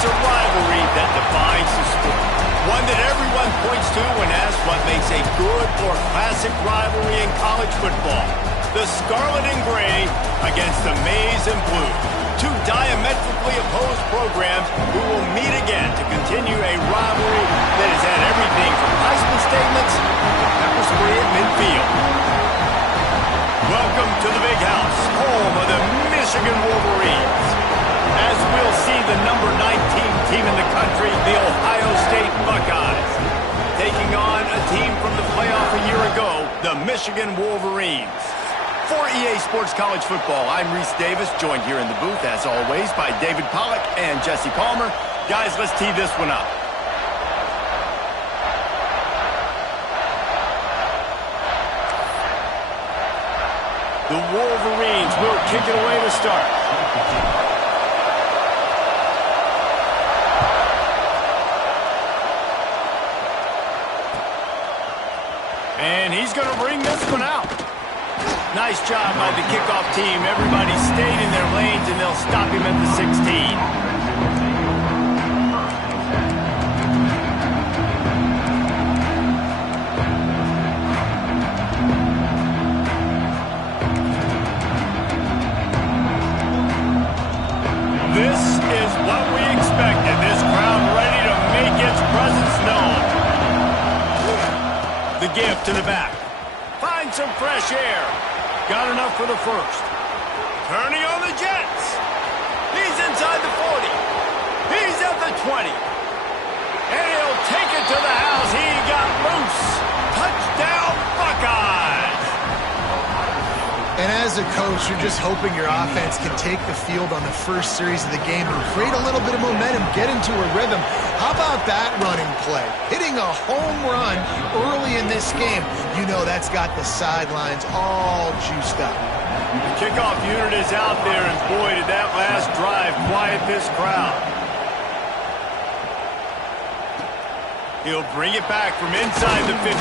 It's a rivalry that defines the sport. One that everyone points to when asked what makes a good or classic rivalry in college football. The Scarlet and Gray against the Maize and Blue. Two diametrically opposed programs who will meet again to continue a rivalry that has had everything from Heisman statements to pepper spray at midfield. Welcome to the Big House, home of the Michigan Wolverines. As we'll see the number 19 team in the country, the Ohio State Buckeyes, taking on a team from the playoff a year ago, the Michigan Wolverines. For EA Sports College Football, I'm Reese Davis, joined here in the booth, as always, by David Pollack and Jesse Palmer. Guys, let's tee this one up. The Wolverines will kick it away to start. And he's going to bring this one out. Nice job by the kickoff team. Everybody stayed in their lanes, and they'll stop him at the 16. This is what we expected. This crowd ready to make its presence known. The give to the back. Find some fresh air. Got enough for the first. Turning on the Jets. He's inside the 40. He's at the 20. And he'll take it to the house. He got loose. Touchdown, Buckeyes. And as a coach, you're just hoping your offense can take the field on the first series of the game and create a little bit of momentum, get into a rhythm. How about that running play? Hitting a home run early in this game. You know that's got the sidelines all juiced up. The kickoff unit is out there, and boy, did that last drive quiet this crowd. He'll bring it back from inside the 15.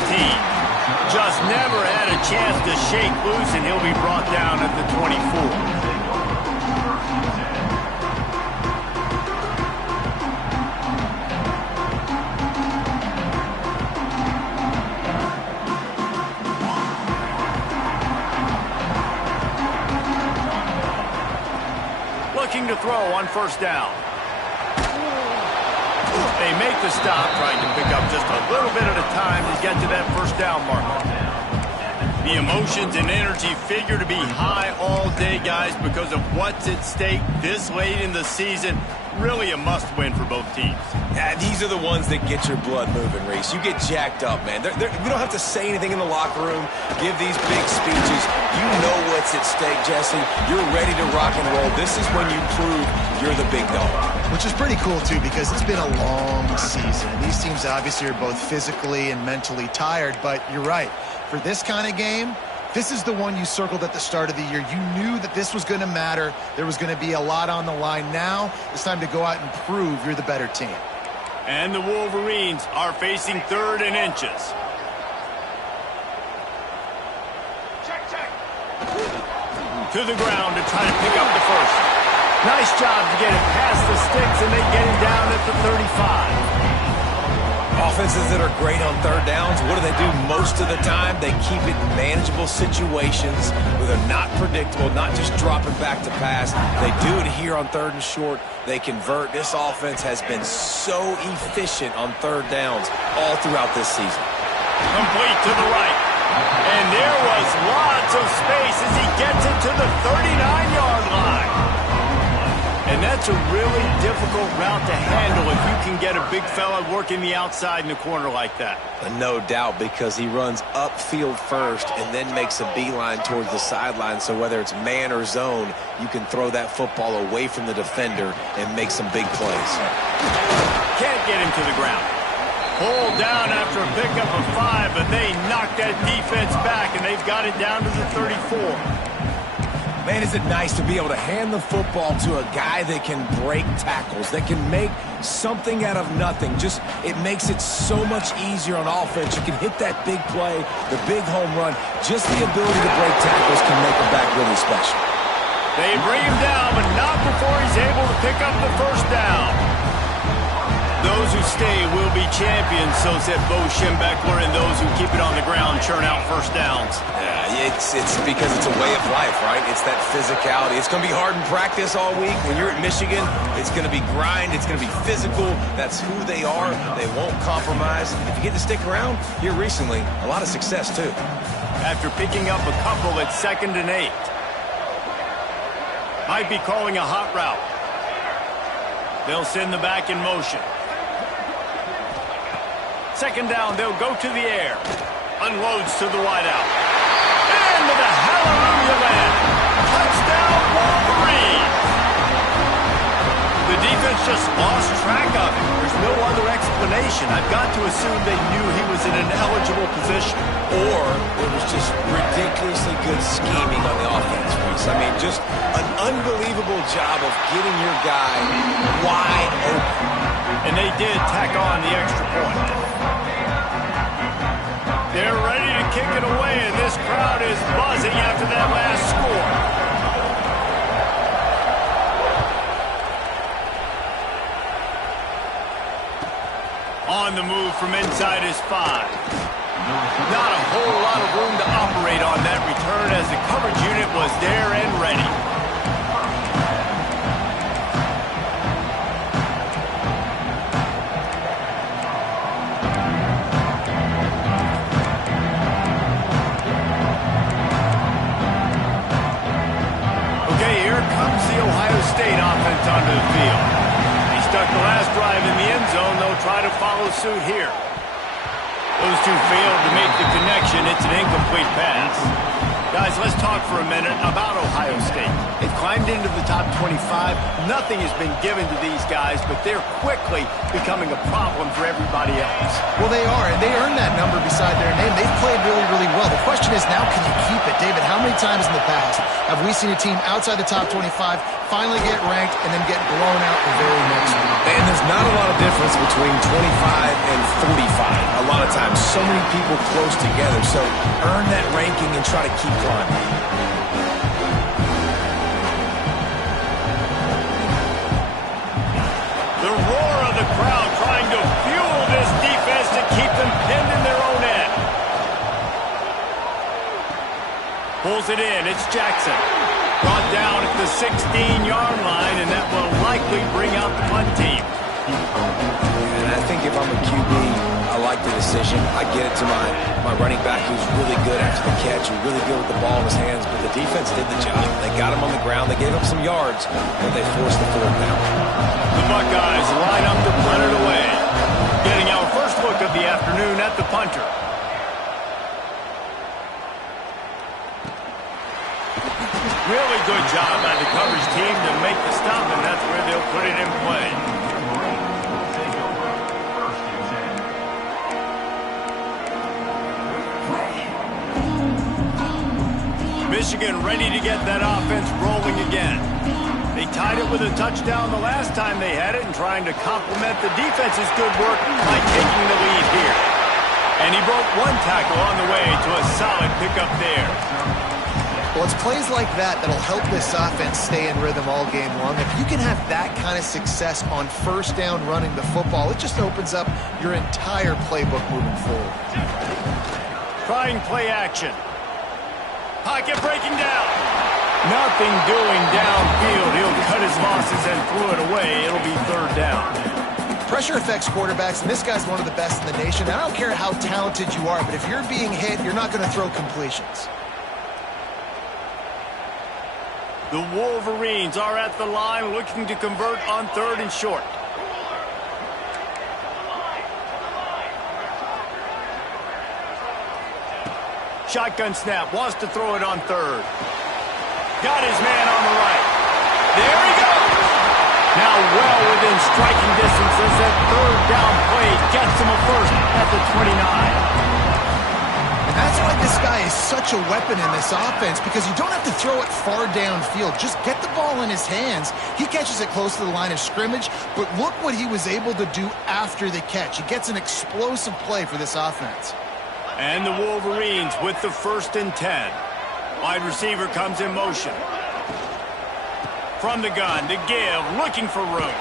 Just never had a chance to shake loose, and he'll be brought down at the 24. Looking to throw on first down. They make the stop, trying to pick up just a little bit at a time to get to that first down marker. The emotions and energy figure to be high all day, guys, because of what's at stake this late in the season. Really a must-win for both teams. Yeah, these are the ones that get your blood moving, Reese. You get jacked up, man. You don't have to say anything in the locker room, give these big speeches. You know what's at stake, Jesse. You're ready to rock and roll. This is when you prove you're the big dog. Which is pretty cool, too, because it's been a long season. And these teams obviously are both physically and mentally tired, but you're right. For this kind of game, this is the one you circled at the start of the year. You knew that this was going to matter. There was going to be a lot on the line. Now it's time to go out and prove you're the better team. And the Wolverines are facing 3rd and inches. Check. To the ground to try to pick up the first. Nice job to get it past the sticks, and they get him down at the 35. Offenses that are great on third downs, what do? Most of the time, they keep it in manageable situations where they're not predictable, not just dropping back to pass. They do it here on 3rd and short. They convert. This offense has been so efficient on third downs all throughout this season. Complete to the right. And there was lots of space as he gets it to the 39-yard line. And that's a really difficult route to handle if you can get a big fella working the outside in the corner like that. No doubt, because he runs upfield first and then makes a beeline towards the sideline. So whether it's man or zone, you can throw that football away from the defender and make some big plays. Can't get him to the ground. Pulled down after a pickup of 5, but they knocked that defense back, and they've got it down to the 34. Man, is it nice to be able to hand the football to a guy that can break tackles, that can make something out of nothing. It makes it so much easier on offense. You can hit that big play, the big home run. Just the ability to break tackles can make a back really special. They bring him down, but not before he's able to pick up the first down. Those who stay will be champions, so said Bo Schembechler, and those who keep it on the ground churn out first downs. Yeah, it's because it's a way of life, right? It's that physicality. It's going to be hard in practice all week. When you're at Michigan, it's going to be grind. It's going to be physical. That's who they are. They won't compromise. If you get to stick around here recently, a lot of success, too. After picking up a couple at 2nd and 8. Might be calling a hot route. They'll send the back in motion. 2nd down, they'll go to the air. Unloads to the wideout. Into the hallelujah land. Touchdown, Wolverine. The defense just lost track of it. There's no other explanation. I've got to assume they knew he was in an eligible position. Or it was just ridiculously good scheming on the offense, Reese. I mean, just an unbelievable job of getting your guy wide open. And they did tack on the extra point. They're ready to kick it away, and this crowd is buzzing after that last score. On the move from inside his 5. Not a whole lot of room to operate on that return as the coverage unit was there and ready. State offense onto the field. He stuck the last drive in the end zone. They'll try to follow suit here. Those two failed to make the connection. It's an incomplete pass. Guys, let's talk for a minute about Ohio State. They've climbed into the top 25. Nothing has been given to these guys, but they're quickly becoming a problem for everybody else. Well, they are, and they earned that number beside their name. They've played really, really well. The question is now, can you keep it? David, how many times in the past have we seen a team outside the top 25 finally get ranked and then get blown out the very next week? And there's not a lot of difference between 25 and 45. A lot of times, so many people close together. So earn that ranking and try to keep climbing. The roar of the crowd trying to fuel this defense to keep them pinned in their own end. Pulls it in. It's Jackson. Brought down at the 16-yard line, and that will likely bring out the punt team. And I think if I'm a QB, I like the decision. I get it to my running back who's really good after the catch, who's really good with the ball in his hands, but the defense did the job. They got him on the ground. They gave up some yards, but they forced the 4th down. The Buckeyes line up to punt it away. Getting our first look of the afternoon at the punter. Really good job by the coverage team to make the stop, and that's where they'll put it in play. Michigan ready to get that offense rolling again. They tied it with a touchdown the last time they had it and trying to complement the defense's good work by taking the lead here. And he broke one tackle on the way to a solid pickup there. Well, it's plays like that that'll help this offense stay in rhythm all game long. If you can have that kind of success on first down running the football, it just opens up your entire playbook moving forward. Trying play action. Pocket breaking down. Nothing doing downfield. He'll cut his losses and threw it away. It'll be 3rd down. Pressure affects quarterbacks, and this guy's one of the best in the nation. I don't care how talented you are, but if you're being hit, you're not going to throw completions. The Wolverines are at the line looking to convert on 3rd and short. Shotgun snap, wants to throw it on 3rd. Got his man on the right. There he goes. Now well within striking distance as that 3rd down play gets him a first at the 29. And that's why this guy is such a weapon in this offense, because you don't have to throw it far downfield. Just get the ball in his hands. He catches it close to the line of scrimmage, but look what he was able to do after the catch. He gets an explosive play for this offense. And the Wolverines with the 1st and 10. Wide receiver comes in motion. From the gun to give, looking for room.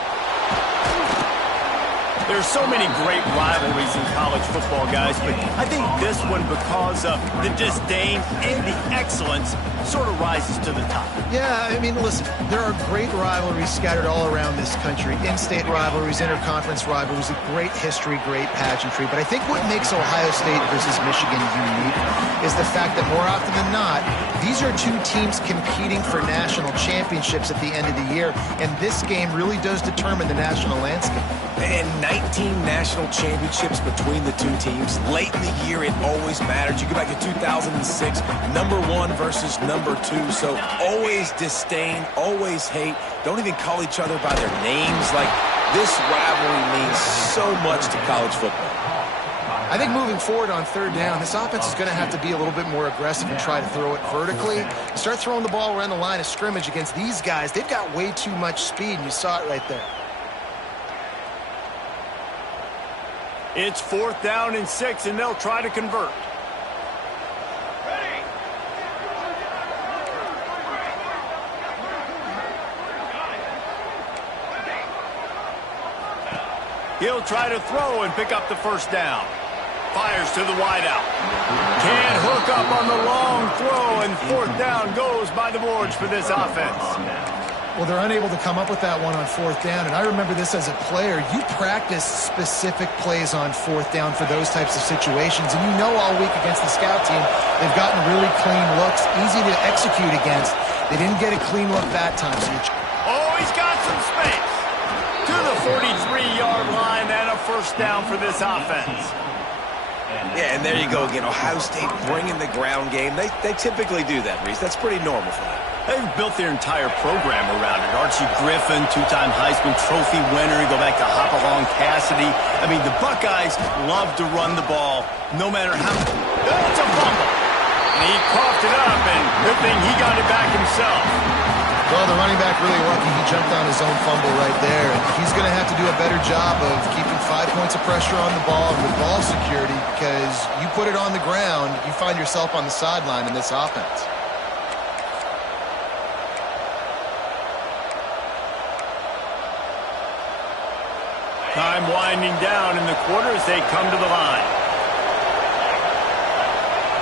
There's so many great rivalries in college football, guys, but I think this one, because of the disdain and the excellence, sort of rises to the top. Yeah, I mean, listen, there are great rivalries scattered all around this country. In-state rivalries, interconference rivalries, great history, great pageantry. But I think what makes Ohio State versus Michigan unique is the fact that more often than not, these are two teams competing for national championships at the end of the year, and this game really does determine the national landscape. And 19 national championships between the two teams. Late in the year, it always mattered. You go back to 2006, #1 versus #2. So always disdain, always hate. Don't even call each other by their names. Like, this rivalry means so much to college football. I think moving forward on third down, this offense is going to have to be a little bit more aggressive and try to throw it vertically. Start throwing the ball around the line of scrimmage against these guys. They've got way too much speed, and you saw it right there. It's 4th down and 6, and they'll try to convert. He'll try to throw and pick up the first down. Fires to the wideout. Can't hook up on the long throw, and 4th down goes by the boards for this offense. Well, they're unable to come up with that one on 4th down, and I remember this as a player. You practice specific plays on 4th down for those types of situations, and you know all week against the scout team, they've gotten really clean looks, easy to execute against. They didn't get a clean look that time. So he's got some space. To the 43-yard line, and a first down for this offense. Yeah, and there you go again. Ohio State bringing the ground game. They typically do that, Reese. That's pretty normal for them. They've built their entire program around it. Archie Griffin, 2-time Heisman Trophy winner. You go back to Hopalong Cassidy. I mean, the Buckeyes love to run the ball, no matter how. That's a fumble. And he coughed it up, and good thing he got it back himself. Well, the running back really lucky. He jumped on his own fumble right there, and he's going to have to do a better job of keeping 5 points of pressure on the ball and with ball security, because you put it on the ground, you find yourself on the sideline in this offense. Time winding down in the quarter as they come to the line.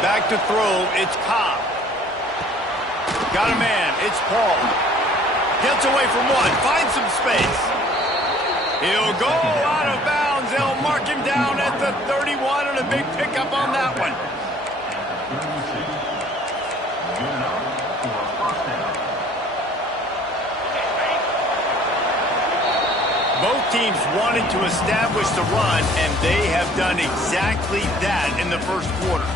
Back to throw, it's Ncaa. Got a man, it's Paul. Gets away from one, finds some space. He'll go out of bounds. They'll mark him down at the 31, and a big pickup on that one. Both teams wanted to establish the run, and they have done exactly that in the first quarter.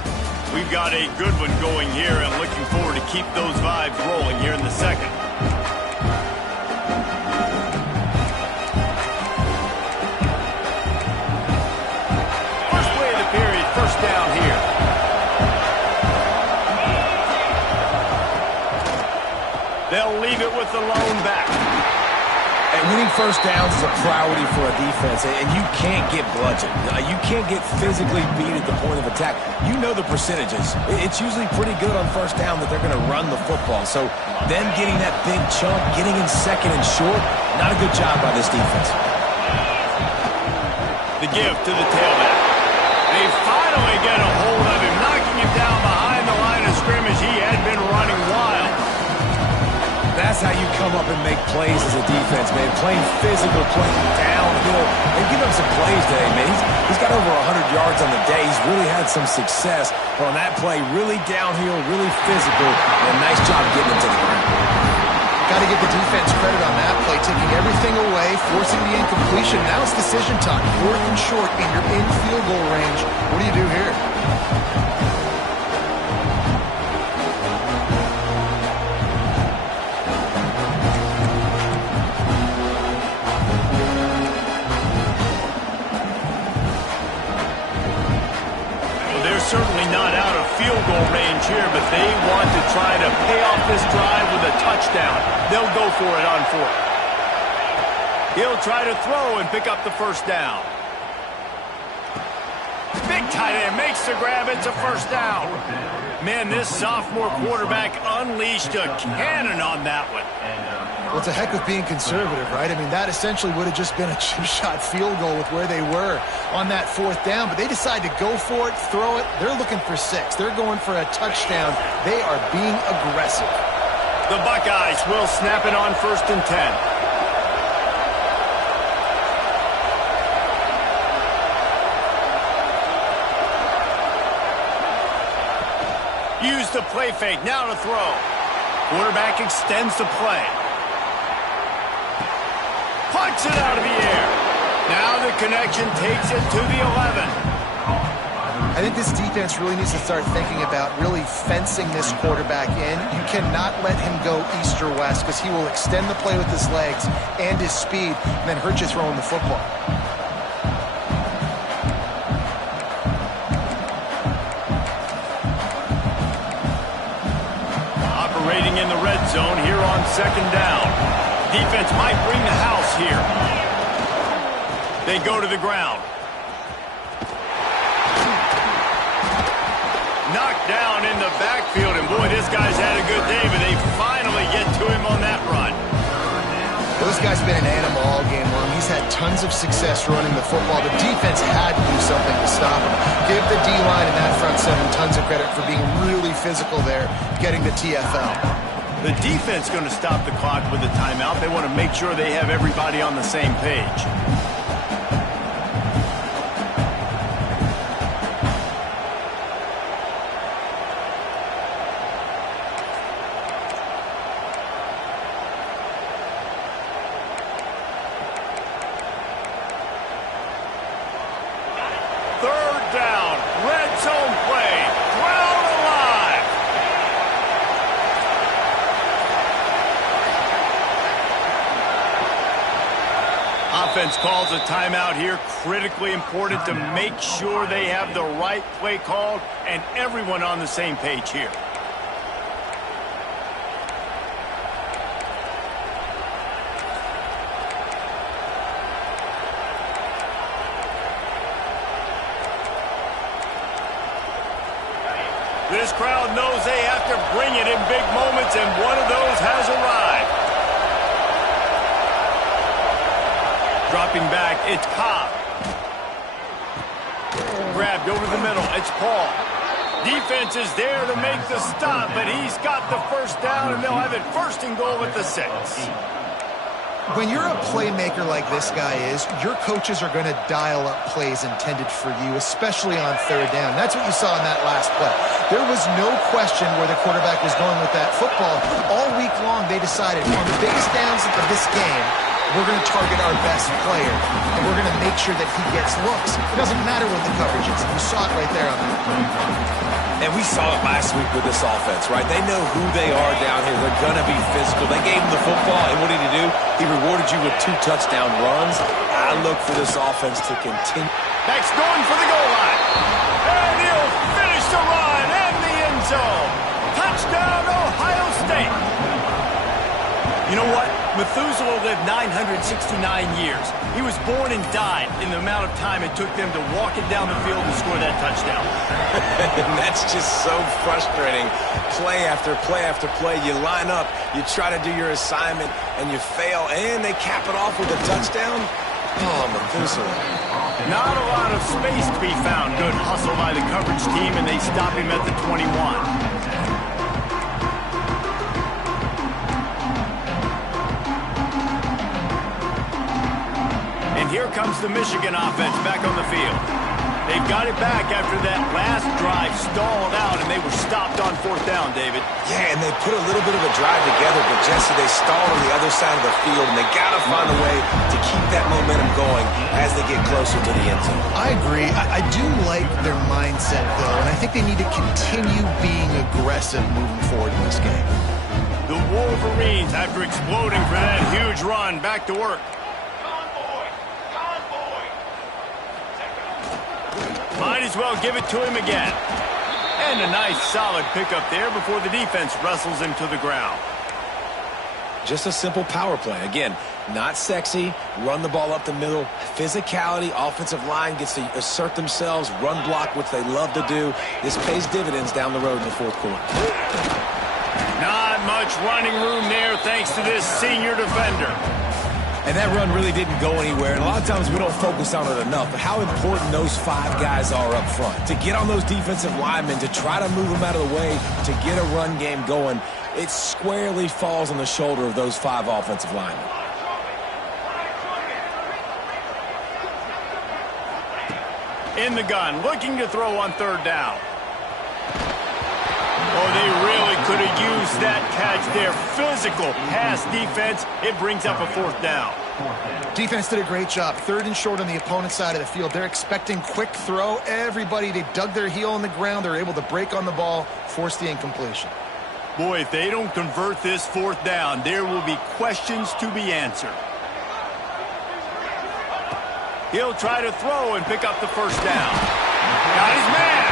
We've got a good one going here, and looking forward to keep those vibes rolling here in the second. First play of the period, first down here. They'll leave it with the lone back. And winning first downs is a priority for a defense, and you can't get bludgeoned. You can't get physically beat at the point of attack. You know the percentages. It's usually pretty good on first down that they're going to run the football. So them getting that big chunk, getting in second and short, not a good job by this defense. The give to the tailback. They finally get a hold of him, knocking him down behind the line of scrimmage. He had been running wild. That's how you come up and make plays as a defense, man. Playing physical, playing downhill. They've given him some plays today, man. He's got over 100 yards on the day. He's really had some success. But on that play, really downhill, really physical, and a nice job getting him to the ground. Got to give the defense credit on that play, taking everything away, forcing the incompletion. Now it's decision time. 4th and short, and you're in field goal range. What do you do here? Certainly not out of field goal range here, but they want to try to pay off this drive with a touchdown. They'll go for it on 4th. He'll try to throw and pick up the first down. Big tight end makes the grab. It's a first down. Man, this sophomore quarterback unleashed a cannon on that one. Well, it's a heck of being conservative, right? I mean, that essentially would have just been a chip-shot field goal with where they were on that 4th down, but they decide to go for it, throw it. They're looking for 6. They're going for a touchdown. They are being aggressive. The Buckeyes will snap it on 1st and 10. Use the play fake, now to throw. Quarterback extends the play. Punts it out of the air. Now the connection takes it to the 11. I think this defense really needs to start thinking about really fencing this quarterback in. You cannot let him go east or west because he will extend the play with his legs and his speed and then hurt you throwing the football. Operating in the red zone here on 2nd down. Defense might bring the house here. They go to the ground. Knocked down in the backfield, and boy, this guy's had a good day, but they finally get to him on that run. Well, this guy's been an animal all game long. He's had tons of success running the football. The defense had to do something to stop him. Give the D-line and that front 7 tons of credit for being really physical there, getting the TFL. The defense going to stop the clock with a timeout. They want to make sure they have everybody on the same page. Offense calls a timeout here. Critically important to make sure they have the right play called and everyone on the same page here. This crowd knows they have to bring it in big moments, and one of those has arrived. Dropping back, it's Ncaa. Grabbed over the middle, it's Paul. Defense is there to make the stop, but he's got the 1st down, and they'll have it 1st and goal at the 6. When you're a playmaker like this guy is, your coaches are going to dial up plays intended for you, especially on 3rd down. That's what you saw in that last play. There was no question where the quarterback was going with that football. All week long, they decided on the biggest downs of this game, we're going to target our best player, and we're going to make sure that he gets looks. It doesn't matter what the coverage is. You saw it right there on that play. And we saw it last week with this offense, right? They know who they are down here. They're going to be physical. They gave him the football, and what did he do? He rewarded you with 2 touchdown runs. I look for this offense to continue. Next, going for the goal line. And he'll finish the run in the end zone. Touchdown, Ohio State. You know what? Methuselah lived 969 years. He was born and died in the amount of time it took them to walk it down the field and score that touchdown. And that's just so frustrating. Play after play after play. You line up, you try to do your assignment, and you fail, and they cap it off with a touchdown? Oh, Methuselah. Not a lot of space to be found. Good hustle by the coverage team, and they stop him at the 21. Here comes the Michigan offense back on the field. They've got it back after that last drive stalled out, and they were stopped on 4th down, David. Yeah, and they put a little bit of a drive together, but Jesse, they stalled on the other side of the field, and they got to find a way to keep that momentum going as they get closer to the end zone. I agree. I do like their mindset, though, and I think they need to continue being aggressive moving forward in this game. The Wolverines, after exploding for that huge run, back to work. Might as well give it to him again. And a nice solid pickup there before the defense wrestles him to the ground. Just a simple power play. Again, not sexy, run the ball up the middle. Physicality, offensive line gets to assert themselves, run block, which they love to do. This pays dividends down the road in the 4th quarter. Not Not much running room there thanks to this senior defender. And that run really didn't go anywhere. And a lot of times we don't focus on it enough. But how important those 5 guys are up front. To get on those defensive linemen, to try to move them out of the way, to get a run game going, it squarely falls on the shoulder of those 5 offensive linemen. In the gun, looking to throw on 3rd down. Oh, they really could have used that catch there. Physical pass defense. It brings up a 4th down. Defense did a great job. 3rd and short on the opponent's side of the field. They're expecting quick throw. Everybody, they dug their heel in the ground. They're able to break on the ball, force the incompletion. Boy, if they don't convert this 4th down, there will be questions to be answered. He'll try to throw and pick up the 1st down. Got his man.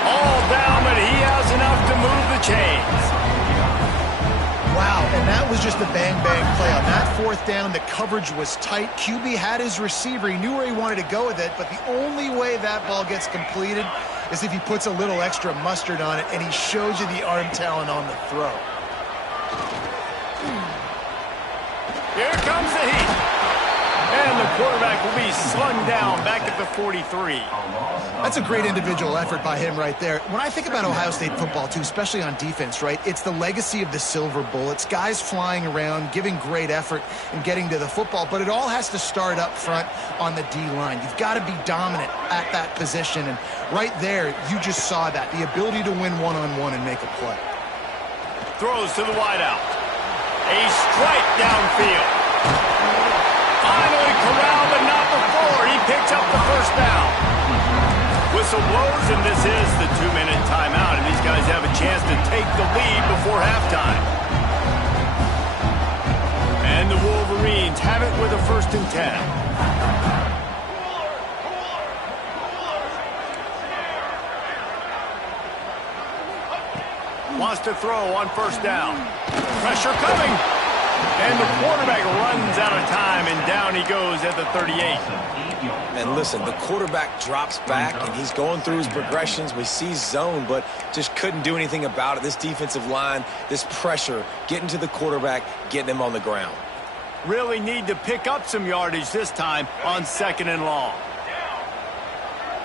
All down, but he has enough to move the chains. Wow, and that was just a bang-bang play. On that 4th down, the coverage was tight. QB had his receiver. He knew where he wanted to go with it, but the only way that ball gets completed is if he puts a little extra mustard on it, and he shows you the arm talent on the throw. Here comes the heat. And the quarterback will be slung down back at the 43. That's a great individual effort by him right there. When I think about Ohio State football, too, especially on defense, right, it's the legacy of the Silver Bullets, guys flying around, giving great effort and getting to the football, but it all has to start up front on the D-line. You've got to be dominant at that position, and right there, you just saw that, the ability to win one-on-one and make a play. Throws to the wideout. A strike downfield. Finally corralled, but not before. He picks up the 1st down. Whistle blows, and this is the 2-minute timeout, and these guys have a chance to take the lead before halftime. And the Wolverines have it with a 1st and 10. Wants to throw on 1st down. Pressure coming. And the quarterback runs out of time, and down he goes at the 38. And listen, the quarterback drops back, and he's going through his progressions. We see zone, but just couldn't do anything about it. This defensive line, this pressure, getting to the quarterback, getting him on the ground. Really need to pick up some yardage this time on 2nd and long.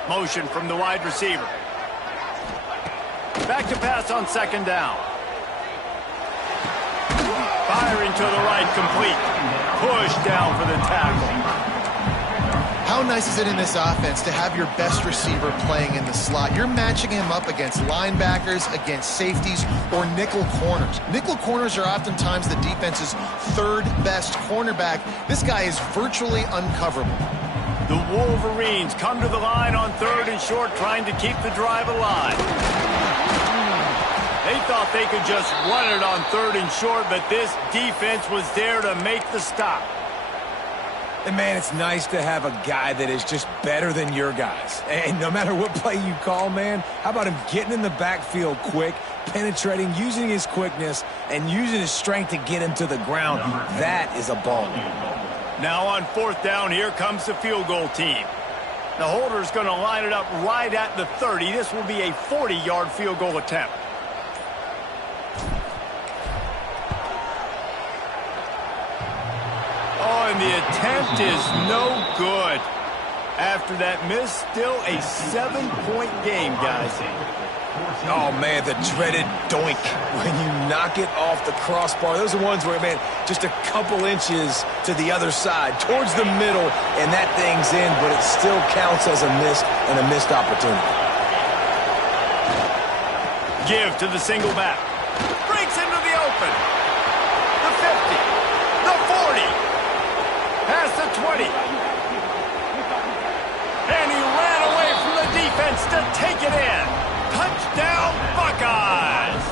Motion from the wide receiver. Back to pass on 2nd down. Firing to the right, complete. Push down for the tackle. How nice is it in this offense to have your best receiver playing in the slot? You're matching him up against linebackers, against safeties, or nickel corners. Nickel corners are oftentimes the defense's 3rd best cornerback. This guy is virtually uncoverable. The Wolverines come to the line on 3rd and short, trying to keep the drive alive. They thought they could just run it on 3rd and short, but this defense was there to make the stop. And, man, it's nice to have a guy that is just better than your guys. And no matter what play you call, man, how about him getting in the backfield quick, penetrating, using his quickness, and using his strength to get him to the ground? That is a ball. Now on 4th down, here comes the field goal team. The holder's going to line it up right at the 30. This will be a 40-yard field goal attempt. Oh, and the attempt is no good. After that miss, still a 7-point game, guys. Oh, man, the dreaded doink when you knock it off the crossbar. Those are ones where, man, just a couple inches to the other side, towards the middle, and that thing's in, but it still counts as a miss and a missed opportunity. Give to the single back. Breaks into the open. The 50. The 40. Past the 20. And he ran away from the defense to take it in. Touchdown, Buckeyes!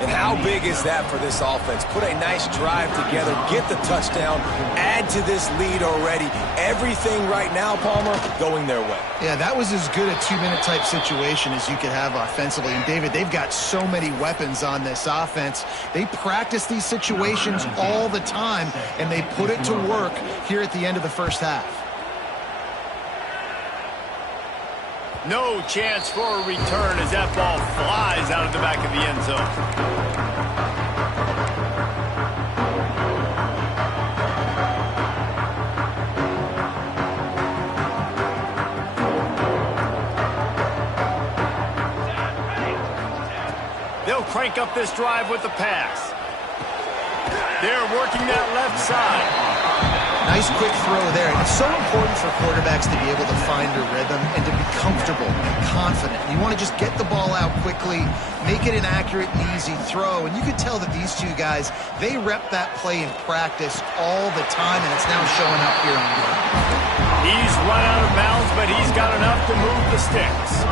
And how big is that for this offense? Put a nice drive together, get the touchdown, add to this lead already. Everything right now, Palmer, going their way. Yeah, that was as good a 2-minute type situation as you could have offensively. And, David, they've got so many weapons on this offense. They practice these situations all the time, and they put it to work here at the end of the 1st half. No chance for a return as that ball flies out of the back of the end zone. They'll crank up this drive with the pass. They're working that left side. Nice quick throw there. And it's so important for quarterbacks to be able to find a rhythm and to be comfortable and confident. You want to just get the ball out quickly, make it an accurate and easy throw. And you could tell that these two guys, they rep that play in practice all the time, and it's now showing up here on the ground. He's run out of bounds, but he's got enough to move the sticks.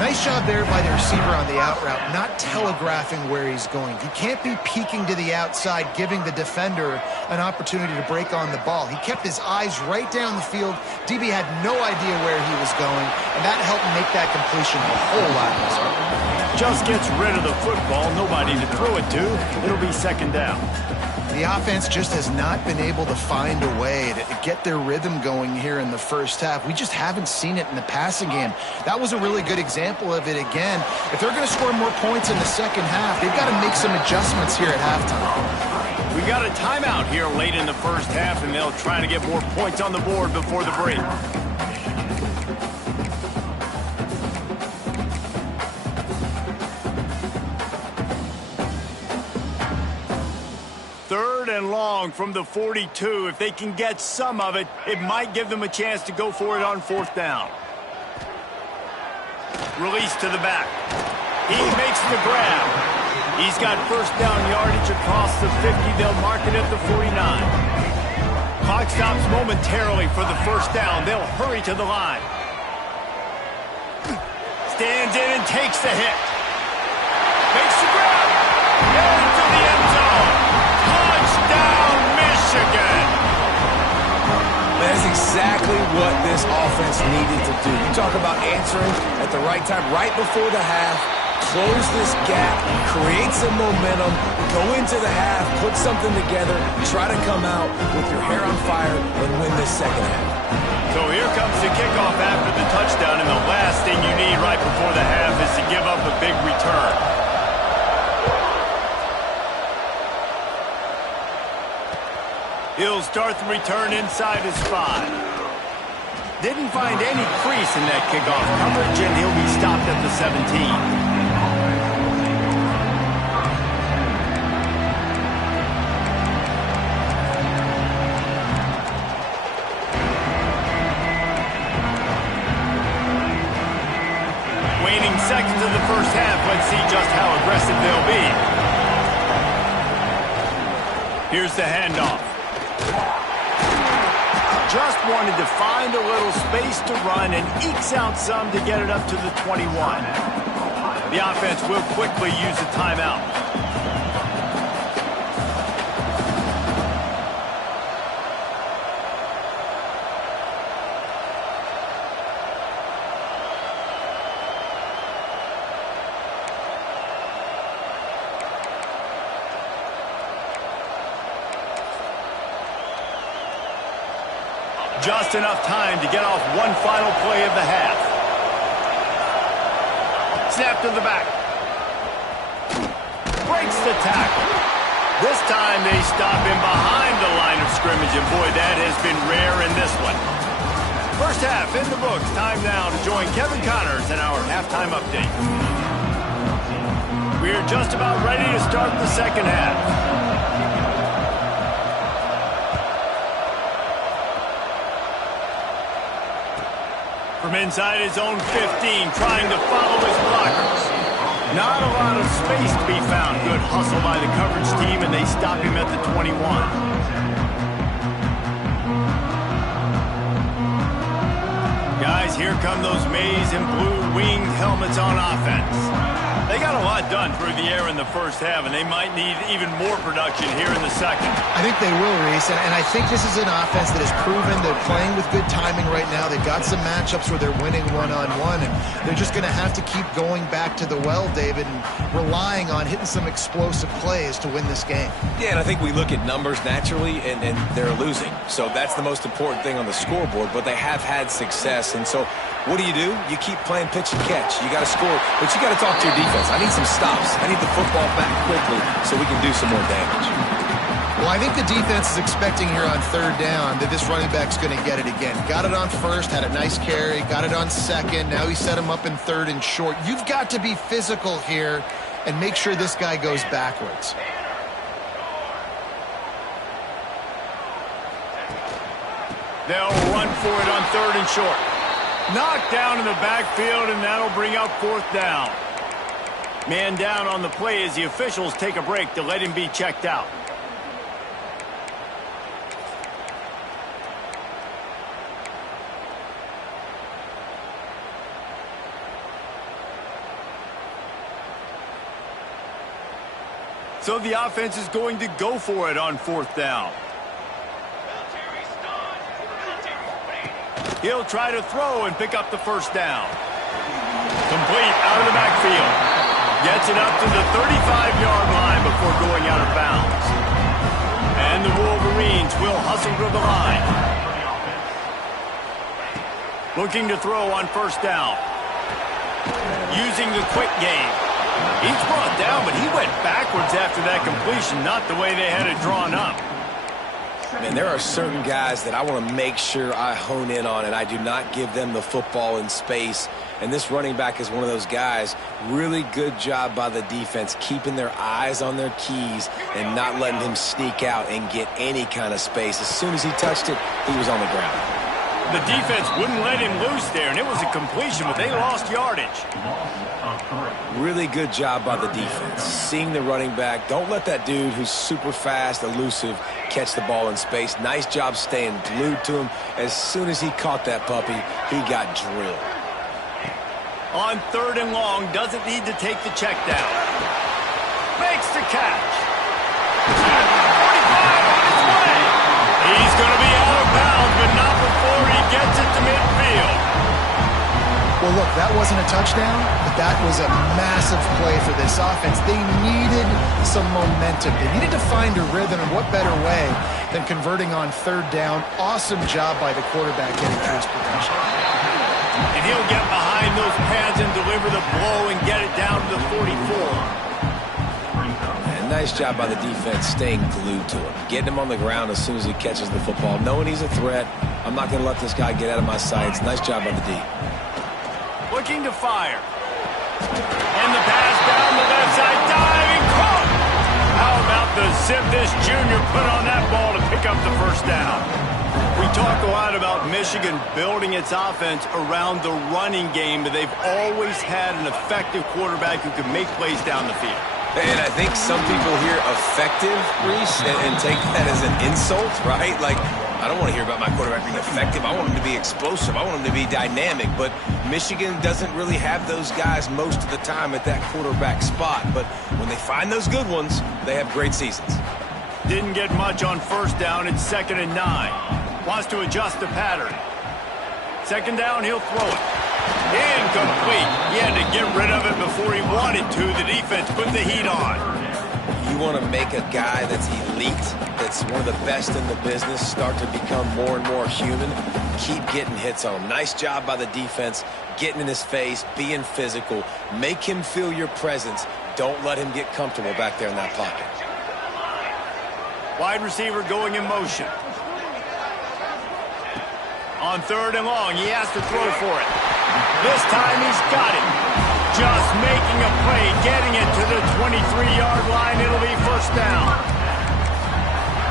Nice job there by the receiver on the out route, not telegraphing where he's going. He can't be peeking to the outside, giving the defender an opportunity to break on the ball. He kept his eyes right down the field. DB had no idea where he was going, and that helped make that completion a whole lot easier. Just gets rid of the football, nobody to throw it to. It'll be second down. The offense just has not been able to find a way to get their rhythm going here in the first half. We just haven't seen it in the passing game. That was a really good example of it again. If they're going to score more points in the second half, they've got to make some adjustments here at halftime. We got a timeout here late in the first half, and they'll try to get more points on the board before the break. Third and long from the 42. If they can get some of it, it might give them a chance to go for it on fourth down. Release to the back. He makes the grab. He's got first down yardage across the 50. They'll mark it at the 49. Clock stops momentarily for the first down. They'll hurry to the line. Stands in and takes the hit. Makes the grab. Into the end zone. Touchdown, Michigan! That's exactly what this offense needed to do. You talk about answering at the right time, right before the half, close this gap, create some momentum, go into the half, put something together, try to come out with your hair on fire and win this second half. So here comes the kickoff after the touchdown, and the last thing you need right before the half is to give up a big return. He'll start the return inside his 5. Didn't find any crease in that kickoff coverage, and he'll be stopped at the 17. Waning seconds of the first half. Let's see just how aggressive they'll be. Here's the handoff. Just wanted to find a little space to run and ekes out some to get it up to the 21. The offense will quickly use a timeout. Just enough time to get off one final play of the half. Snap to the back. Breaks the tackle. This time they stop him behind the line of scrimmage, and boy, that has been rare in this one. First half in the books. Time now to join Kevin Connors in our halftime update. We're just about ready to start the second half. From inside his own 15, trying to follow his blockers. Not a lot of space to be found. Good hustle by the coverage team, and they stop him at the 21. Guys, here come those maize and blue winged helmets on offense. They got a lot done through the air in the first half, and they might need even more production here in the second. I think they will, Reese, and I think this is an offense that has proven they're playing with good timing right now. They've got some matchups where they're winning one-on-one, and they're just going to have to keep going back to the well, David, and relying on hitting some explosive plays to win this game. Yeah, and I think we look at numbers naturally, and they're losing. So that's the most important thing on the scoreboard, but they have had success. And so What do? You keep playing pitch and catch. You got to score, but you got to talk to your defense. I need some stops. I need the football back quickly so we can do some more damage. Well, I think the defense is expecting here on third down that this running back's going to get it again. Got it on first, had a nice carry, got it on second. Now he set him up in third and short. You've got to be physical here and make sure this guy goes backwards. They'll run for it on third and short. Knocked down in the backfield, and that'll bring up fourth down. Man down on the play as the officials take a break to let him be checked out. So the offense is going to go for it on fourth down. He'll try to throw and pick up the first down. Complete out of the backfield. Gets it up to the 35-yard line before going out of bounds. And the Wolverines will hustle to the line. Looking to throw on first down. Using the quick game. He's brought down, but he went backwards after that completion, not the way they had it drawn up. Man, there are certain guys that I want to make sure I hone in on, and I do not give them the football in space. And this running back is one of those guys. Really good job by the defense, keeping their eyes on their keys and not letting him sneak out and get any kind of space. As soon as he touched it, he was on the ground. The defense wouldn't let him loose there, and it was a completion, but they lost yardage. Really good job by the defense. Seeing the running back. Don't let that dude who's super fast, elusive, catch the ball in space. Nice job staying glued to him. As soon as he caught that puppy, he got drilled. On third and long, doesn't need to take the check down. Makes the catch. 45 on his way. He's going to be out of bounds, but not before he gets it to midfield. Well, look, that wasn't a touchdown, but that was a massive play for this offense. They needed some momentum. They needed to find a rhythm, and what better way than converting on third down. Awesome job by the quarterback getting to his progression. And he'll get behind those pads and deliver the blow and get it down to the 44. And nice job by the defense staying glued to him. Getting him on the ground as soon as he catches the football. Knowing he's a threat. I'm not going to let this guy get out of my sights. Nice job by the D. Looking to fire. And the pass down the left side. Diving. Caught. How about the zip this junior put on that ball to pick up the first down? We talk a lot about Michigan building its offense around the running game, but they've always had an effective quarterback who can make plays down the field. And I think some people hear effective, Reese, and take that as an insult, right? Like, I don't want to hear about my quarterback being effective. I want him to be explosive. I want him to be dynamic. But Michigan doesn't really have those guys most of the time at that quarterback spot. But when they find those good ones, they have great seasons. Didn't get much on first down. It's 2nd and 9. Wants to adjust the pattern. Second down, he'll throw it. Incomplete. He had to get rid of it before he wanted to. The defense put the heat on. You want to make a guy that's elite, that's one of the best in the business, start to become more and more human. Keep getting hits on him. Nice job by the defense, getting in his face, being physical. Make him feel your presence. Don't let him get comfortable back there in that pocket. Wide receiver going in motion. On third and long, he has to throw for it. This time he's got it. Just making a play, getting it to the 23-yard line. It'll be first down.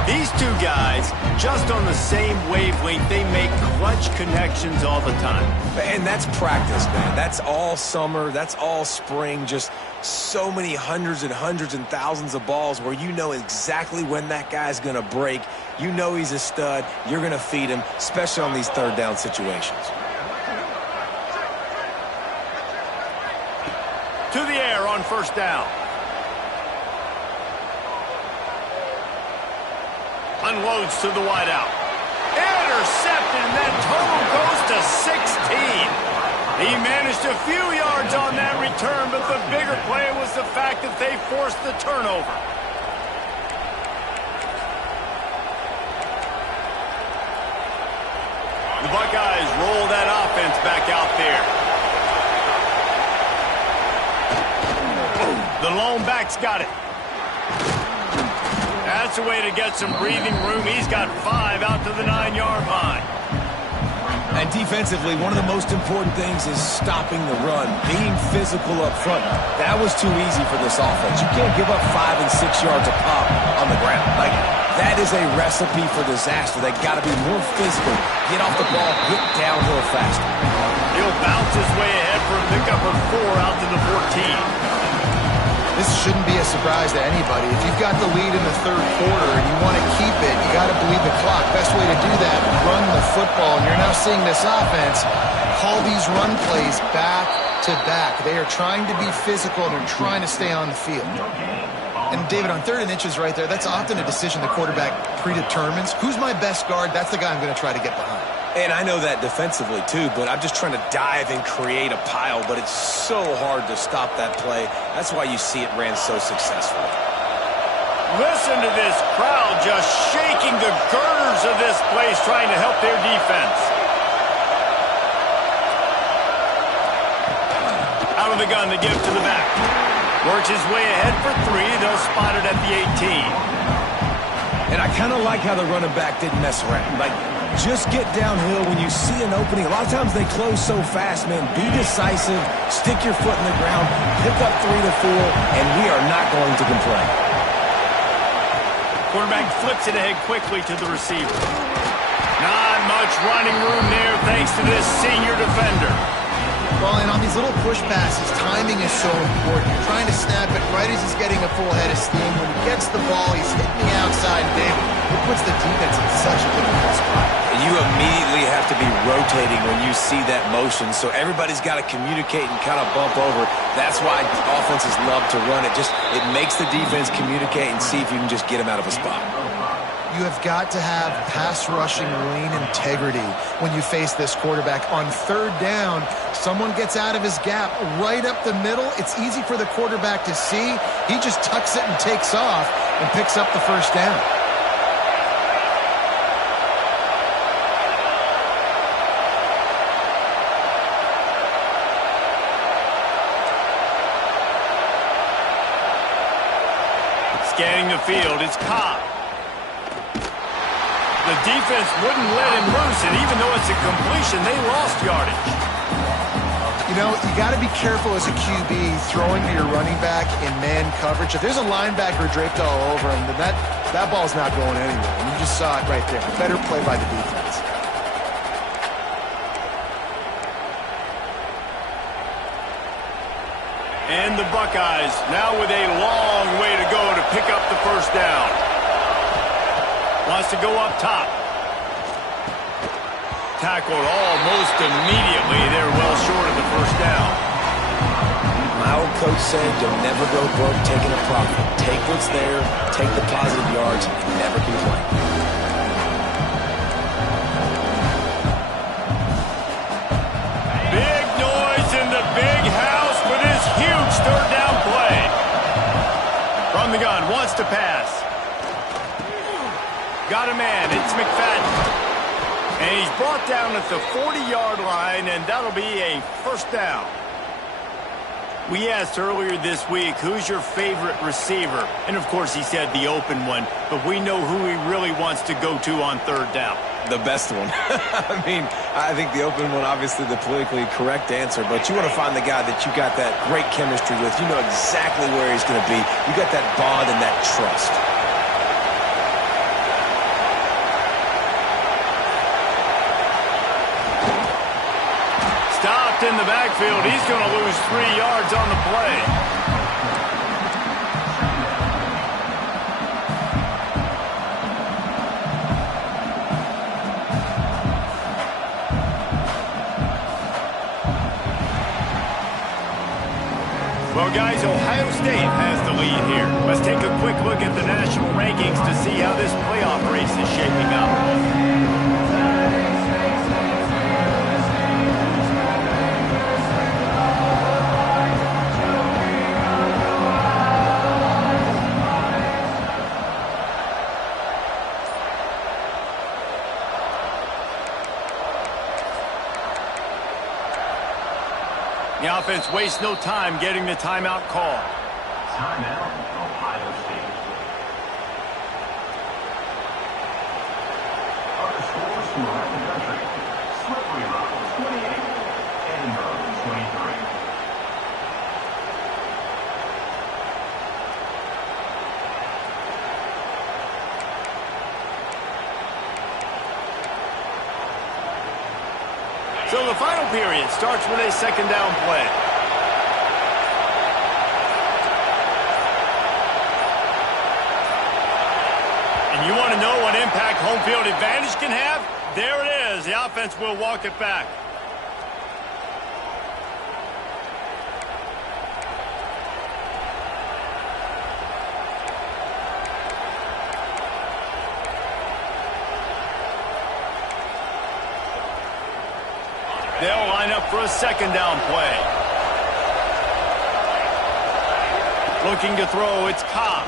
These two guys, just on the same wavelength, they make clutch connections all the time. And that's practice, man. That's all summer. That's all spring. Just so many hundreds and thousands of balls where you know exactly when that guy's going to break. You know he's a stud. You're going to feed him, especially on these third down situations. To the air on first down. Unloads to the wideout. Intercepted, and that total goes to 16. He managed a few yards on that return, but the bigger play was the fact that they forced the turnover. The Buckeyes roll that offense offense back out there. The lone back's got it. That's a way to get some breathing room. He's got 5 out to the 9-yard line. And defensively, one of the most important things is stopping the run, being physical up front. That was too easy for this offense. You can't give up 5 and 6 yards a pop on the ground. Like, that is a recipe for disaster. They got to be more physical, get off the ball, get downhill faster. He'll bounce his way ahead for a pickup of 4 out to the 14. This shouldn't be a surprise to anybody. If you've got the lead in the third quarter and you want to keep it, you got to bleed the clock. Best way to do that, run the football. And you're now seeing this offense call these run plays back to back. They are trying to be physical and they're trying to stay on the field. And David, on 3rd and inches right there, that's often a decision the quarterback predetermines. Who's my best guard? That's the guy I'm going to try to get behind. And I know that defensively, too, but I'm just trying to dive and create a pile, but it's so hard to stop that play. That's why you see it ran so successfully. Listen to this crowd just shaking the girders of this place, trying to help their defense. Out of the gun to give to the back. Works his way ahead for 3. They'll spot it at the 18. And I kind of like how the running back didn't mess around. Like, just get downhill when you see an opening. A lot of times they close so fast, man. Be decisive, stick your foot in the ground, pick up 3 to 4, and we are not going to complain. Quarterback flips it ahead quickly to the receiver. Not much running room there thanks to this senior defender. Well, and on these little push passes, timing is so important. You're trying to snap it right as he's getting a full head of steam. When he gets the ball, he's hitting the outside. David, it puts the defense in such a difficult spot. You immediately have to be rotating when you see that motion, so everybody's got to communicate and kind of bump over. That's why offenses love to run it. It makes the defense communicate and see if you can just get him out of a spot. You have got to have pass rushing lane integrity when you face this quarterback. On 3rd down, someone gets out of his gap right up the middle. It's easy for the quarterback to see. He just tucks it and takes off and picks up the 1st down. Scanning the field, it's Ncaa. The defense wouldn't let him loose, and even though it's a completion, they lost yardage. You know, you got to be careful as a QB throwing to your running back in man coverage. If there's a linebacker draped all over him, then that ball's not going anywhere. And you just saw it right there. Better play by the defense. And the Buckeyes now with a long way to go to pick up the 1st down. Wants to go up top. Tackled almost immediately. They're well short of the 1st down. My old coach said you'll never go broke taking a profit. Take what's there, take the positive yards, and never complain. Big noise in the big house for this huge 3rd down play. From the gun, wants to pass. Got a man, it's McFadden. And he's brought down at the 40-yard line, and that'll be a 1st down. We asked earlier this week, who's your favorite receiver? And, of course, he said the open one, but we know who he really wants to go to on 3rd down. The best one. I mean, I think the open one, obviously the politically correct answer, but you want to find the guy that you got that great chemistry with. You know exactly where he's going to be. You got that bond and that trust. Stopped in the backfield. He's going to lose 3 yards on the play. Well, guys, Ohio State has the lead here. Let's take a quick look at the national rankings to see how this playoff race is shaping up. offense wastes no time getting the timeout call. Timeout, Ohio State. Other scores from around the country. Slippery Rock, 28. Edinburgh, 23. So the final period starts with a second down play. And you want to know what impact home field advantage can have? There it is. The offense will walk it back. They'll line up for a second down play. Looking to throw, it's Ncaa.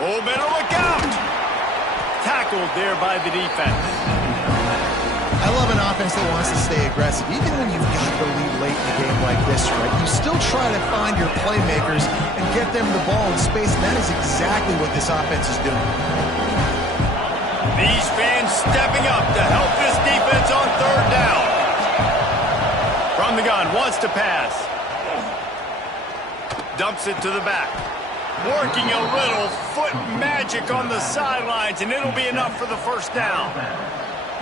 Oh, better look out! Tackled there by the defense. I love an offense that wants to stay aggressive. Even when you've got the lead late in a game like this, right, you still try to find your playmakers and get them the ball in space, and that is exactly what this offense is doing. These fans stepping up to help this defense on third down. From the gun, wants to pass. Dumps it to the back. Working a little foot magic on the sidelines, and it'll be enough for the first down.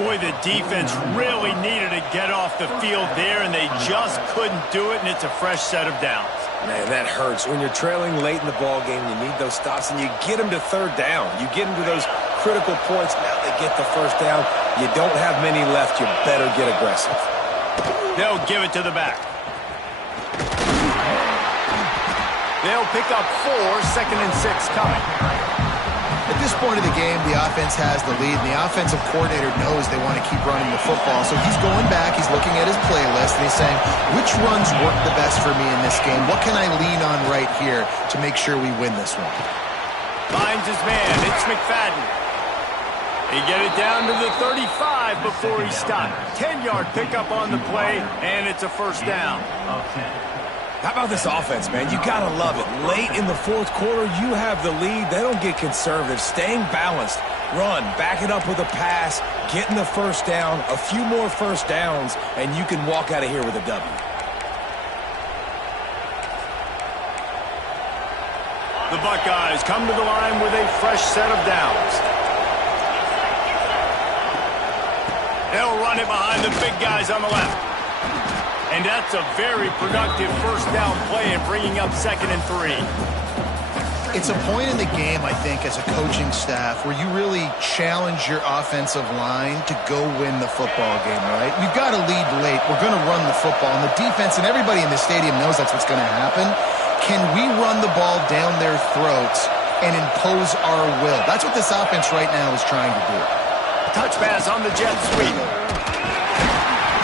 Boy, the defense really needed to get off the field there, and they just couldn't do it, and it's a fresh set of downs. Man, that hurts. When you're trailing late in the ball game, you need those stops, and you get them to third down. You get them to those critical points. Now they get the first down. You don't have many left. You better get aggressive. They'll give it to the back. They'll pick up 4, 2nd and 6 coming. At this point of the game, the offense has the lead, and the offensive coordinator knows they want to keep running the football. So he's going back, he's looking at his playlist, and he's saying, which runs work the best for me in this game? What can I lean on right here to make sure we win this one? Finds his man. It's McFadden. He get it down to the 35 before he stopped. 10-yard pickup on the play, and it's a first down. How about this offense, man? You got to love it. Late in the fourth quarter, you have the lead. They don't get conservative. Staying balanced. Run, back it up with a pass, getting the first down, a few more first downs, and you can walk out of here with a W. The Buckeyes come to the line with a fresh set of downs. They'll run it behind the big guys on the left. And that's a very productive first down play and bringing up 2nd and 3. It's a point in the game, I think, as a coaching staff where you really challenge your offensive line to go win the football game, right? We've got to lead late. We're going to run the football. And the defense and everybody in the stadium knows that's what's going to happen. Can we run the ball down their throats and impose our will? That's what this offense right now is trying to do. Touch pass on the jet sweep.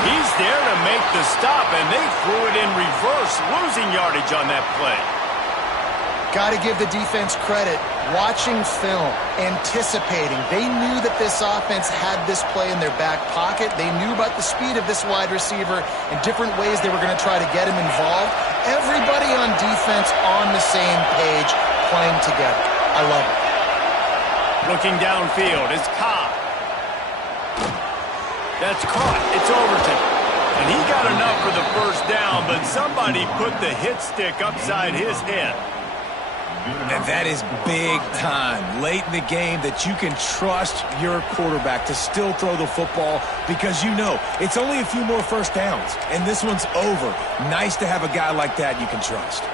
He's there to make the stop, and they threw it in reverse, losing yardage on that play. Got to give the defense credit. Watching film, anticipating. They knew that this offense had this play in their back pocket. They knew about the speed of this wide receiver and different ways they were going to try to get him involved. Everybody on defense on the same page, playing together. I love it. Looking downfield, it's Ncaa. That's caught. It's Overton. And he got enough for the first down, but somebody put the hit stick upside his head. And that is big time late in the game that you can trust your quarterback to still throw the football because you know it's only a few more first downs, and this one's over. Nice to have a guy like that you can trust.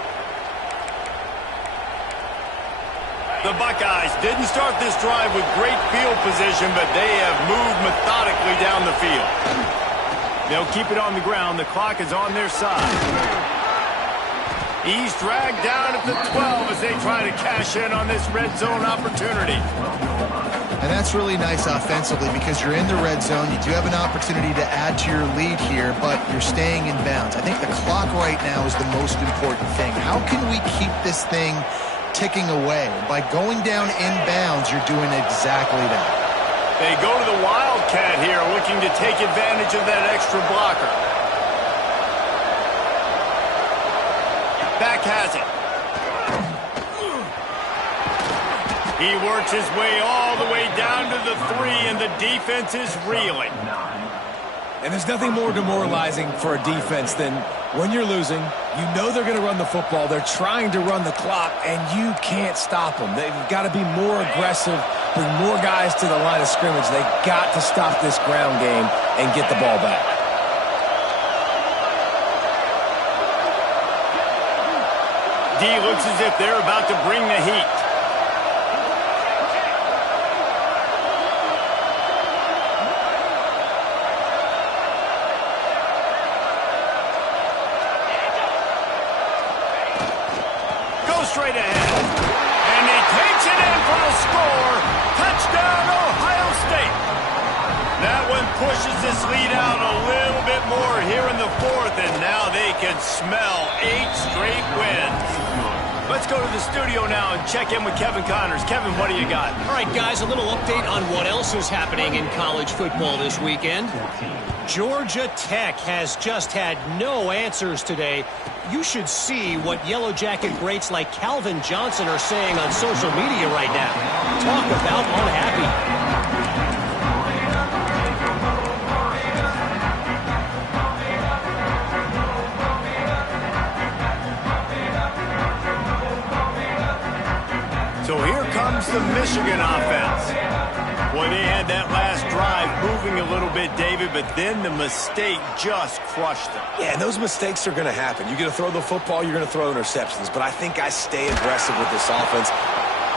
The Buckeyes didn't start this drive with great field position, but they have moved methodically down the field. They'll keep it on the ground. The clock is on their side. He's dragged down at the 12 as they try to cash in on this red zone opportunity. And that's really nice offensively because you're in the red zone. You do have an opportunity to add to your lead here, but you're staying in bounds. I think the clock right now is the most important thing. How can we keep this thing ticking away? By going down in bounds, you're doing exactly that. They go to the Wildcat here, looking to take advantage of that extra blocker. Back has it. He works his way all the way down to the 3, and the defense is reeling. And there's nothing more demoralizing for a defense than when you're losing, you know they're going to run the football, they're trying to run the clock, and you can't stop them. They've got to be more aggressive, bring more guys to the line of scrimmage. They've got to stop this ground game and get the ball back. D looks as if they're about to bring the heat. Straight ahead. And he takes it in for the score. Touchdown, Ohio State. That one pushes this lead out a little bit more here in the 4th, and now they can smell 8 straight wins. Let's go to the studio now and check in with Kevin Connors. Kevin, what do you got? All right, guys, a little update on what else is happening in college football this weekend. Georgia Tech has just had no answers today. You should see what Yellow Jacket greats like Calvin Johnson are saying on social media right now. Talk about unhappy. So here comes the Michigan offense. Boy, they had that last drive moving a little bit, David, but then the mistake just crushed them. Yeah, and those mistakes are going to happen. You're going to throw the football, you're going to throw interceptions, but I think I stay aggressive with this offense.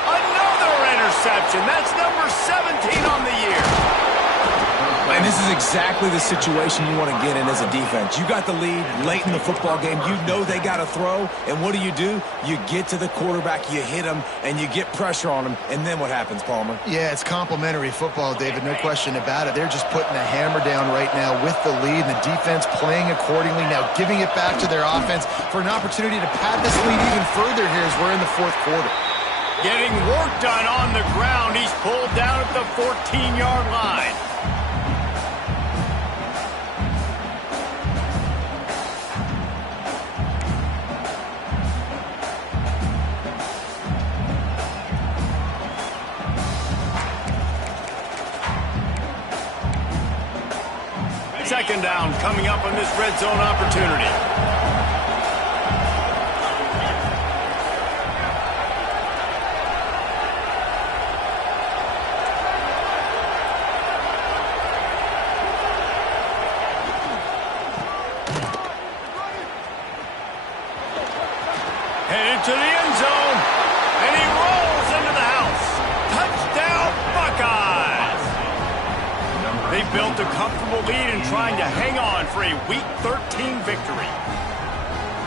Another interception. That's number 17 on the year. And this is exactly the situation you want to get in as a defense. You got the lead late in the football game. You know they got to throw. And what do? You get to the quarterback, you hit him, and you get pressure on him. And then what happens, Palmer? Yeah, it's complimentary football, David. No question about it. They're just putting the hammer down right now with the lead, and the defense playing accordingly. Now giving it back to their offense for an opportunity to pad this lead even further here as we're in the 4th quarter. Getting work done on the ground. He's pulled down at the 14-yard line. Second down coming up on this red zone opportunity. Headed to the end zone, and he rolls into the house. Touchdown, Buckeyes! They built a comfortable lead and trying to hang on for a Week 13 victory.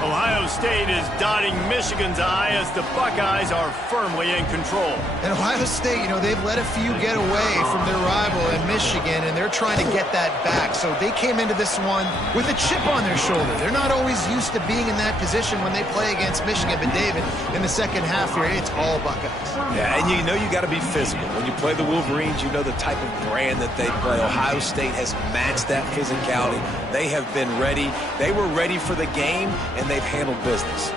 Ohio State is dotting Michigan's eye as the Buckeyes are firmly in control. And Ohio State, they've let a few get away from their rival in Michigan, and they're trying to get that back. So they came into this one with a chip on their shoulder. They're not always used to being in that position when they play against Michigan. But, David, in the second half here, it's all Buckeyes. Yeah, and you got to be physical. When you play the Wolverines, you know the type of brand that they play. Ohio State has matched that physicality. They have been ready. They were ready for the game, and they've handled business.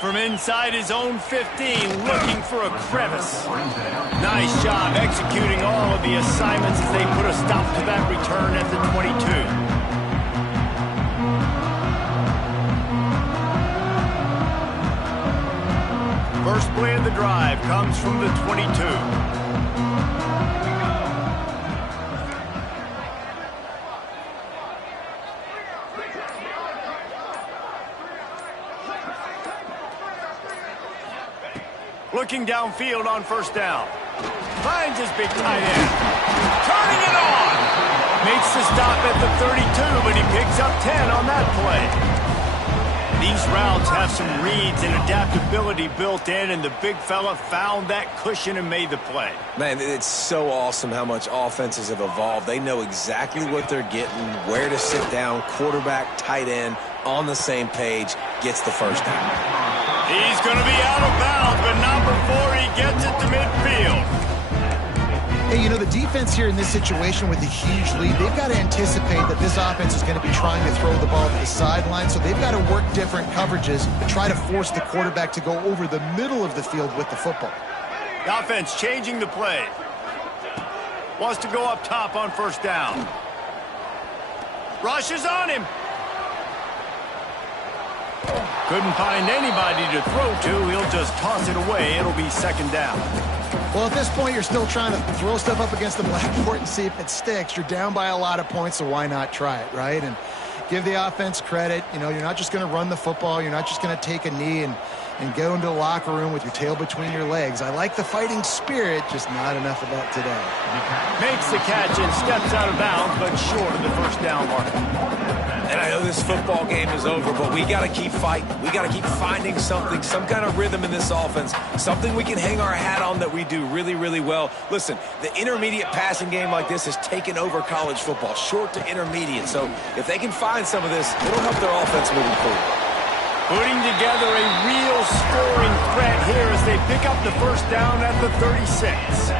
From inside his own 15, looking for a crevice. Nice job executing all of the assignments as they put a stop to that return at the 22. First play of the drive comes from the 22. Looking downfield on first down. Finds his big tight end. Turning it on. Makes the stop at the 32, but he picks up 10 on that play. These routes have some reads and adaptability built in, and the big fella found that cushion and made the play. Man, it's so awesome how much offenses have evolved. They know exactly what they're getting, where to sit down, quarterback, tight end, on the same page, gets the first down. He's going to be out of bounds, but not before he gets it to midfield. Hey, you know, the defense here in this situation with a huge lead, they've got to anticipate that this offense is going to be trying to throw the ball to the sideline, so they've got to work different coverages to try to force the quarterback to go over the middle of the field with the football. The offense changing the play. Wants to go up top on first down. Rushes on him. Couldn't find anybody to throw to. He'll just toss it away. It'll be second down. Well, at this point, you're still trying to throw stuff up against the blackboard and see if it sticks. You're down by a lot of points, so why not try it, right? And give the offense credit. You know, you're not just going to run the football. You're not just going to take a knee and go into the locker room with your tail between your legs. I like the fighting spirit, just not enough of that today. Makes the catch and steps out of bounds, but short of the first down marker. And I know this football game is over, but we got to keep fighting. We got to keep finding something, some kind of rhythm in this offense, something we can hang our hat on that we do really, really well. Listen, the intermediate passing game like this has taken over college football, short to intermediate. So if they can find some of this, it'll help their offense moving forward. Putting together a real scoring threat here as they pick up the first down at the 36.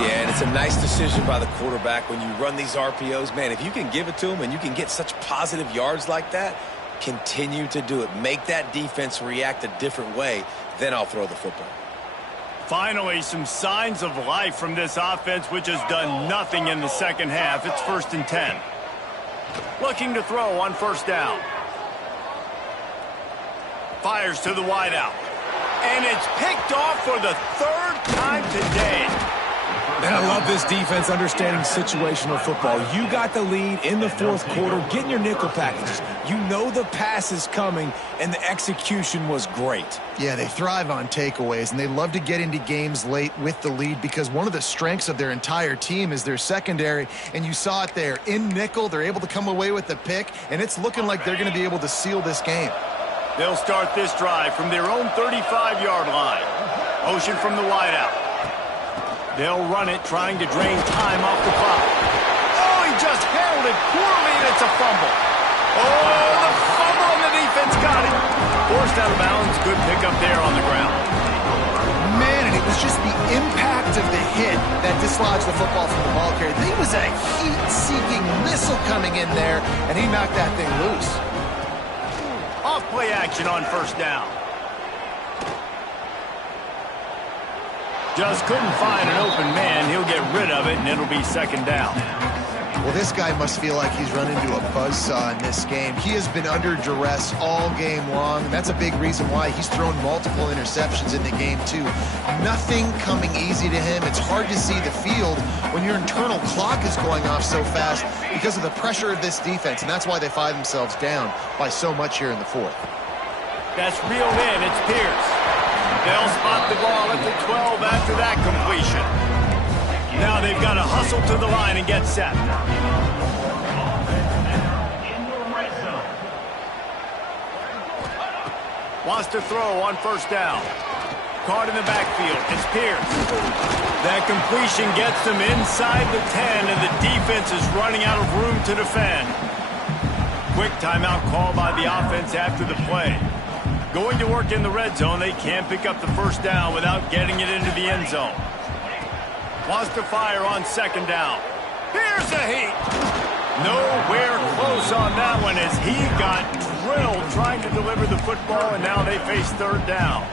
Yeah, and it's a nice decision by the quarterback when you run these RPOs. Man, if you can give it to them and you can get such positive yards like that, continue to do it. Make that defense react a different way, then I'll throw the football. Finally, some signs of life from this offense, which has done nothing in the second half. It's 1st and 10. Looking to throw on first down. Fires to the wideout. And it's picked off for the 3rd time today. And I love this defense understanding situational football. You got the lead in the 4th quarter, getting your nickel packages. You know the pass is coming, and the execution was great. Yeah, they thrive on takeaways, and they love to get into games late with the lead because one of the strengths of their entire team is their secondary, and you saw it there. In nickel, they're able to come away with the pick, and it's looking like they're going to be able to seal this game. They'll start this drive from their own 35-yard line. Motion from the wideout. They'll run it, trying to drain time off the clock. Oh, he just handled it poorly, and it's a fumble. Oh, the fumble, and the defense got it. Forced out of bounds. Good pickup there on the ground. Man, and it was just the impact of the hit that dislodged the football from the ball carrier. There was a heat-seeking missile coming in there, and he knocked that thing loose. Off play action on first down. Just couldn't find an open man. He'll get rid of it, and it'll be second down. Well, this guy must feel like he's run into a buzzsaw in this game. He has been under duress all game long, and that's a big reason why he's thrown multiple interceptions in the game, too. Nothing coming easy to him. It's hard to see the field when your internal clock is going off so fast because of the pressure of this defense, and that's why they find themselves down by so much here in the 4th. That's reeled in. It's Pierce. They'll spot the ball at the 12 after that completion. Now they've got to hustle to the line and get set. Wants to throw on first down. Caught in the backfield. It's Pierce. That completion gets them inside the 10, and the defense is running out of room to defend. Quick timeout call by the offense after the play. Going to work in the red zone. They can't pick up the first down without getting it into the end zone. Wants to fire on second down. Here's a heat. Nowhere close on that one as he got drilled trying to deliver the football, and now they face third down.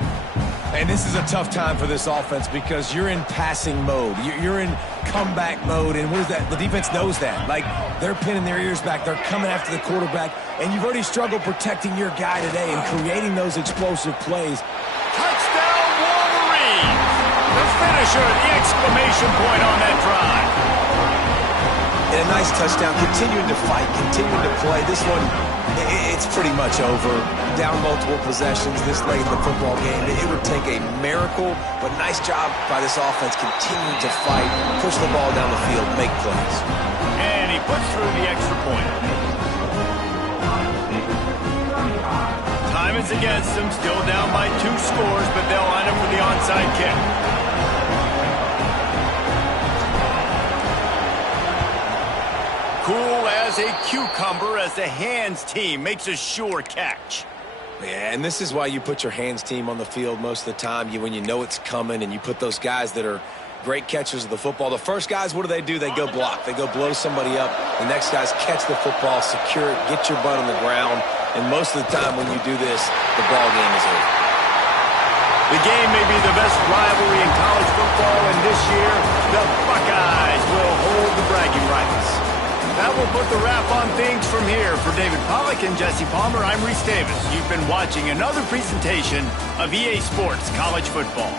And this is a tough time for this offense because you're in passing mode. You're in comeback mode, and what is that? The defense knows that. Like, they're pinning their ears back. They're coming after the quarterback, and you've already struggled protecting your guy today and creating those explosive plays. Touchdown, Wolverines! The finisher, the exclamation point on that drive. And a nice touchdown, continuing to fight, continuing to play. This one, it's pretty much over. Down multiple possessions this late in the football game. It would take a miracle, but nice job by this offense continuing to fight, push the ball down the field, make plays. And he puts through the extra point. Time is against them, still down by 2 scores, but they'll line up for the onside kick. Cool as a cucumber as the hands team makes a sure catch. Yeah, and this is why you put your hands team on the field most of the time. When you know it's coming, and you put those guys that are great catchers of the football. The first guys, what do? They go block. They go blow somebody up. The next guys catch the football, secure it, get your butt on the ground. And most of the time when you do this, the ball game is over. The game may be the best rivalry in college football, and this year, the Buckeyes will hold the bragging rights. That will put the wrap on things from here. For David Pollack and Jesse Palmer, I'm Reese Davis. You've been watching another presentation of EA Sports College Football.